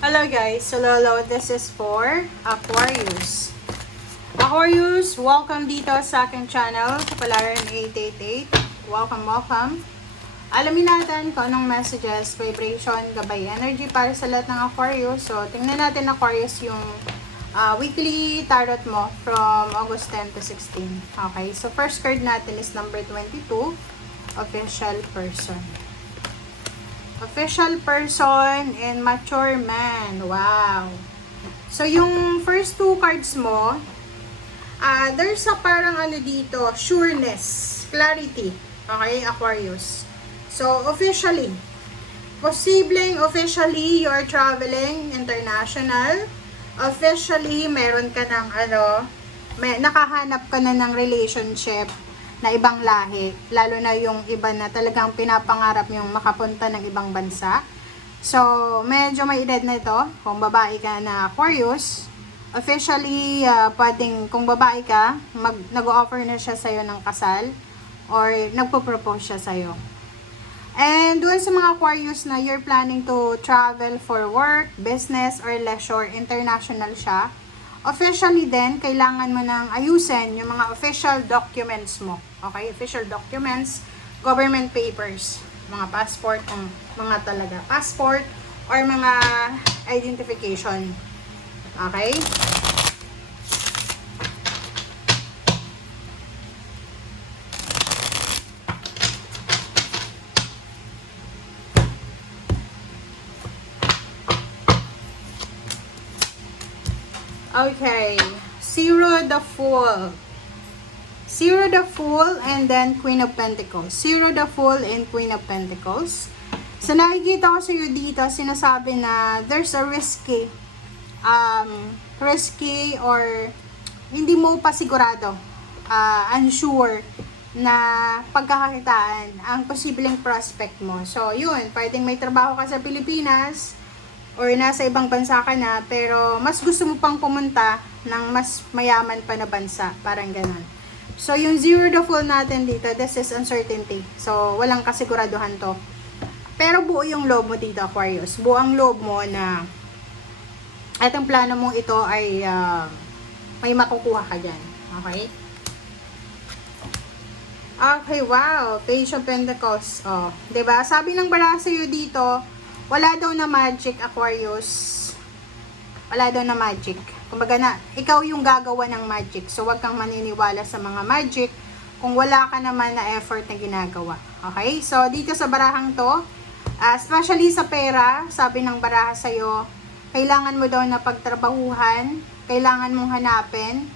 Hello guys, so Lolo, this is for Aquarius. Aquarius, welcome dito sa aking channel, Kapalaran 888. Welcome. Alamin natin kung anong messages, vibration, gabay, energy para sa lahat ng Aquarius. So, tingnan natin Aquarius yung weekly tarot mo from August 10 to 16. Okay, so first card natin is number 22, official person. Official person and mature man. Wow. So, yung first two cards mo, there's a parang ano dito, sureness, clarity. Okay, Aquarius. So, officially, officially, you're traveling international. Officially, meron ka ng nakahanap ka na ng relationship na ibang lahi, lalo na yung iba na talagang pinapangarap yung makapunta ng ibang bansa. So, medyo may edad na ito. Kung babae ka na Aquarius, officially, pwedeng kung babae ka, nag-offer na siya sa'yo ng kasal or nagpo-propose siya sa'yo. And doon sa mga Aquarius na you're planning to travel for work, business, or leisure, international siya, officially din, kailangan mo nang ayusin yung mga official documents mo. Okay? Official documents, government papers, mga passport, mga talaga passport, or mga identification. Okay? Okay. Zero the Fool. Zero the Fool and then Queen of Pentacles. Zero the Fool and Queen of Pentacles. So, nakikita ko sa iyo dito, sinasabi na there's a risky or hindi mo pa sigurado, unsure na pagkakakitaan ang posibleng prospect mo. So, yun, pwedeng may trabaho ka sa Pilipinas or nasa ibang bansa ka na, pero mas gusto mo pang pumunta ng mas mayaman pa na bansa. Parang ganun. So, yung Zero the Fool natin dito, this is uncertainty. So, walang kasiguraduhan to. Pero buo yung loob mo dito, Aquarius. Buo ang loob mo na atong plano mong ito ay may makukuha ka dyan. Okay? Okay, wow. Page of Pentacles. Oh, 'di ba? Sabi ng baraha sa'yo dito, wala daw na magic, Aquarius. Wala daw na magic. Kumbaga na, ikaw yung gagawa ng magic. So, wag kang maniniwala sa mga magic kung wala ka naman na effort na ginagawa. Okay? So, dito sa barahang to, especially sa pera, sabi ng baraha sa'yo, kailangan mo daw na pagtrabahuhan, kailangan mong hanapin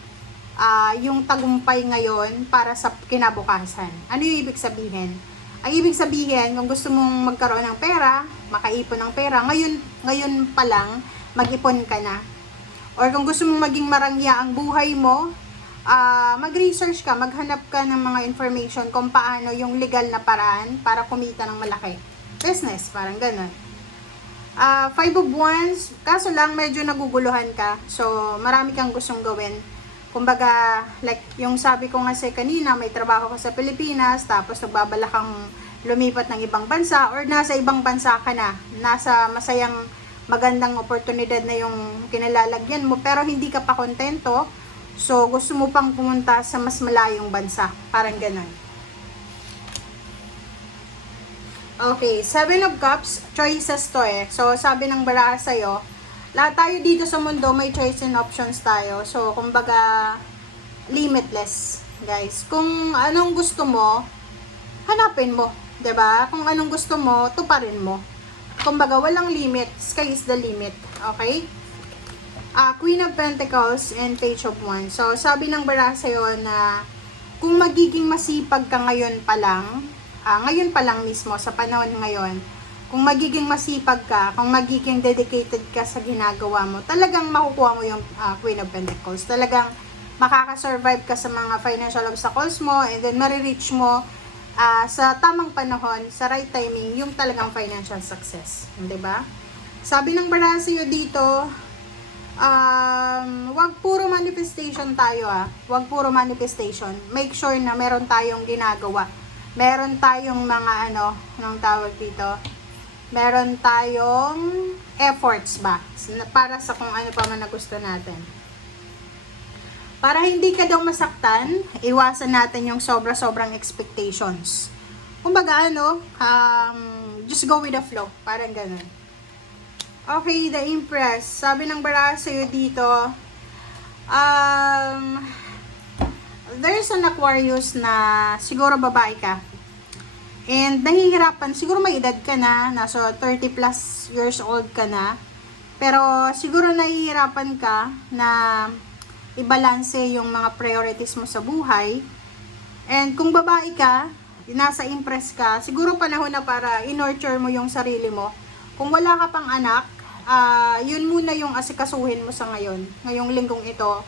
yung tagumpay ngayon para sa kinabukasan. Ano yung ibig sabihin? Ang ibig sabihin, kung gusto mong magkaroon ng pera, makaipon ng pera, ngayon pa lang, mag-ipon ka na. Or kung gusto mong maging marangya ang buhay mo, mag-research ka, maghanap ka ng mga information kung paano yung legal na paraan para kumita ng malaki. Business, parang ganun. Five of Wands, kaso lang medyo naguguluhan ka. So, marami kang gustong gawin. Kumbaga, like yung sabi ko nga kanina, may trabaho ka sa Pilipinas, tapos nagbabala kang lumipat ng ibang bansa, or nasa ibang bansa ka na, nasa masayang magandang oportunidad na yung kinalalagyan mo, pero hindi ka pa kontento, so gusto mo pang pumunta sa mas malayong bansa. Parang ganun. Okay, Seven of Cups, choices to eh. So, sabi ng baraha sa'yo, lahat tayo dito sa mundo may choice and options tayo. So, kumbaga, limitless, guys. Kung anong gusto mo, hanapin mo, 'di ba? Kung anong gusto mo, tuparin mo. Kumbaga, walang limit. Sky is the limit. Okay? Queen of Pentacles and Page of Wands. So, sabi ng baraha sa'yo na kung magiging masipag ka ngayon pa lang mismo, sa panahon ngayon, kung magiging masipag ka, kung magiging dedicated ka sa ginagawa mo, talagang makukuha mo yung Queen of Pentacles. Talagang makakasurvive ka sa mga financial obstacles mo, and then marireach mo sa tamang panahon, sa right timing, yung talagang financial success. Diba? Sabi ng baraha sa'yo dito, wag puro manifestation tayo Wag puro manifestation. Make sure na meron tayong ginagawa. Meron tayong mga anong tawag dito, meron tayong efforts ba? Para sa kung ano pa man na gusto natin. Para hindi ka daw masaktan, iwasan natin yung sobra-sobrang expectations. Kumbaga just go with the flow. Parang ganun. Okay, the Empress. Sabi ng baraha sa'yo dito, there's an Aquarius na siguro babae ka. And nahihirapan, siguro may edad ka na, nasa 30 plus years old ka na. Pero siguro nahihirapan ka na i-balance yung mga priorities mo sa buhay. And kung babae ka, nasa Empress ka, siguro panahon na para in-nurture mo yung sarili mo. Kung wala ka pang anak, yun muna yung asikasuhin mo sa ngayon, ngayong linggong ito.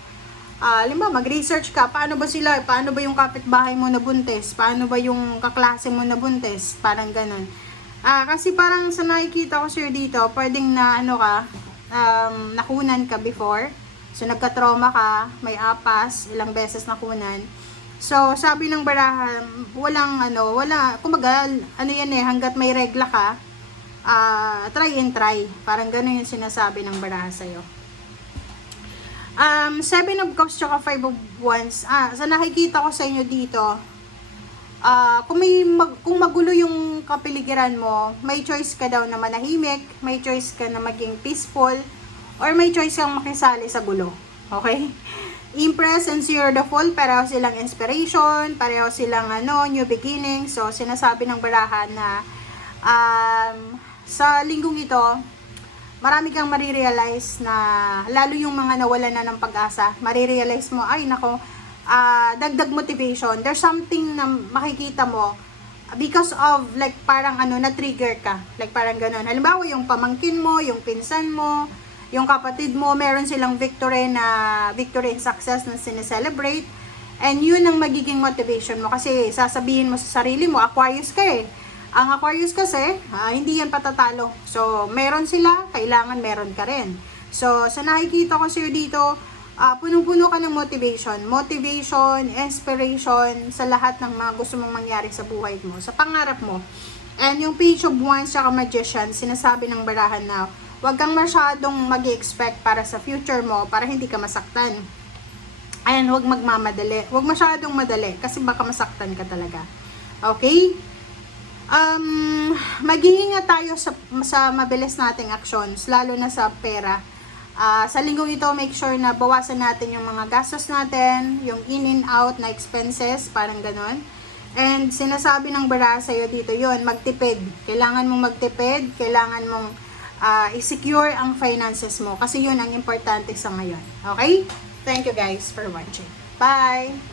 Limba, mag-research ka, paano ba sila, paano ba yung kapitbahay mo na buntis, paano ba yung kaklase mo na buntis, parang ganun. Kasi parang sa nakikita ko sir dito, pwedeng na nakunan ka before. So, nagka-trauma ka, may apas, ilang beses nakunan. So, sabi ng baraha, kumbaga, hanggat may regla ka, try and try. Parang gano'n yung sinasabi ng baraha sa'yo. 7 of Cups tsaka 5 of Wands. Sa nakikita ko sa inyo dito, kung magulo yung kapiligiran mo, may choice ka daw na manahimik, may choice ka na maging peaceful, or may choice kang makisali sa gulo. Okay? Empress and Zero the Fool, pareho silang inspiration, pareho silang new beginning. So, sinasabi ng baraha na sa linggong ito, marami kang marirealize na, lalo yung mga nawalan na ng pag-asa, marirealize mo, ay nako, dagdag motivation. There's something na makikita mo because of parang na-trigger ka. Like parang ganun. Halimbawa, yung pamangkin mo, yung pinsan mo, yung kapatid mo, meron silang victory and success na sineselebrate. And yun ang magiging motivation mo. Kasi sasabihin mo sa sarili mo, Aquarius ka eh. Ang Aquarius kasi, hindi yan patatalo. So, meron sila, kailangan meron ka rin. So, sa nakikita ko sa'yo dito, punong-puno ka ng motivation. Motivation, inspiration sa lahat ng mga gusto mong mangyari sa buhay mo, sa pangarap mo. And yung Page of Wands at Magician, sinasabi ng barahan na, huwag kang masyadong mag-expect para sa future mo para hindi ka masaktan. Ayan, huwag magmamadali. Huwag masyadong madali kasi baka masaktan ka talaga. Okay? Mag-iingat tayo sa mabilis nating actions, lalo na sa pera. Sa linggong ito, make sure na bawasan natin yung mga gastos natin, yung in and out na expenses, parang ganon. And sinasabi ng baraha sa'yo dito yun, magtipid. Kailangan mong magtipid, kailangan mong i-secure ang finances mo kasi yun ang importante sa ngayon. Okay? Thank you guys for watching. Bye!